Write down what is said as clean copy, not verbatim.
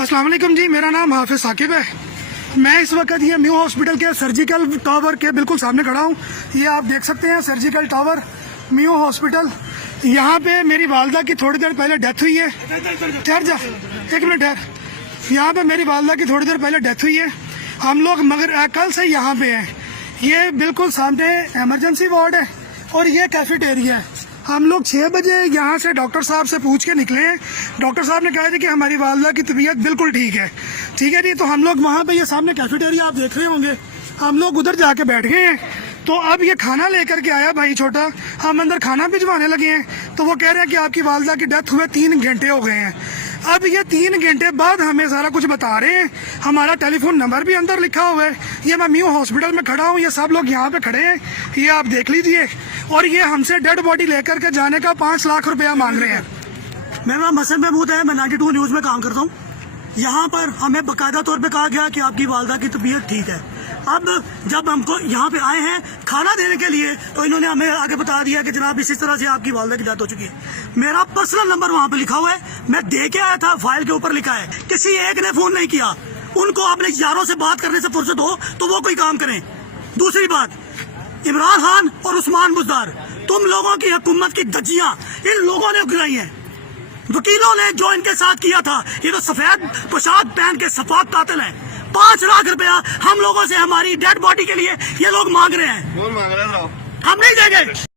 अस्सलाम वालेकुम जी, मेरा नाम हाफिज साकिब है। मैं इस वक्त ये न्यू हॉस्पिटल के सर्जिकल टावर के बिल्कुल सामने खड़ा हूँ। ये आप देख सकते हैं सर्जिकल टावर न्यू हॉस्पिटल। यहाँ पे मेरी वालदा की थोड़ी देर पहले डेथ हुई है। ठहर जा, एक मिनट ठहर। यहाँ पे मेरी वालदा की थोड़ी देर पहले डेथ हुई है। हम लोग मगर कल से यहाँ पे हैं। ये बिल्कुल सामने इमरजेंसी वार्ड है और ये कैफेटेरिया है। हम लोग 6 बजे यहाँ से डॉक्टर साहब से पूछ के निकले हैं। डॉक्टर साहब ने कहा था कि हमारी वालदा की तबीयत बिल्कुल ठीक है जी। तो हम लोग वहाँ पे ये सामने कैफेटेरिया आप देख रहे होंगे, हम लोग उधर जाके बैठ गए हैं। तो अब ये खाना लेकर के आया भाई छोटा, हम अंदर खाना भिजवाने लगे हैं। तो वो कह रहे हैं कि आपकी वालदा की डेथ हुए 3 घंटे हो गए हैं। अब ये 3 घंटे बाद हमें सारा कुछ बता रहे हैं। हमारा टेलीफोन नंबर भी अंदर लिखा हुआ है। ये मैं न्यू हॉस्पिटल में खड़ा हूँ, ये सब लोग यहाँ पे खड़े हैं, ये आप देख लीजिए। और ये हमसे डेड बॉडी लेकर के जाने का 5 लाख रुपया मांग रहे हैं। मेरा नाम मसद महमूद है, मैं 92 न्यूज़ में काम करता हूँ। यहाँ पर हमें बाकायदा तौर पे कहा गया कि आपकी वालदा की तबीयत ठीक है। अब जब हमको यहाँ पे आए हैं खाना देने के लिए, तो इन्होंने हमें आगे बता दिया कि जनाब इस तरह से आपकी वालदा की डेथ हो चुकी है। मेरा पर्सनल नंबर वहाँ पे लिखा हुआ है, मैं दे के आया था, फाइल के ऊपर लिखा है। किसी एक ने फोन नहीं किया। उनको अपने यारों से बात करने से फुर्सत हो तो वो कोई काम करें। दूसरी बात, इमरान खान और उस्मान बुज़दार, तुम लोगों की हुकूमत की धज्जियां इन लोगों ने उगलाई हैं। वकीलों ने जो इनके साथ किया था, ये तो सफेद पोशाक पहन के सफाक कातिल हैं। 5 लाख रुपया हम लोगों से हमारी डेड बॉडी के लिए ये लोग मांग रहे हैं। कौन मांग रहा है? हम नहीं देंगे।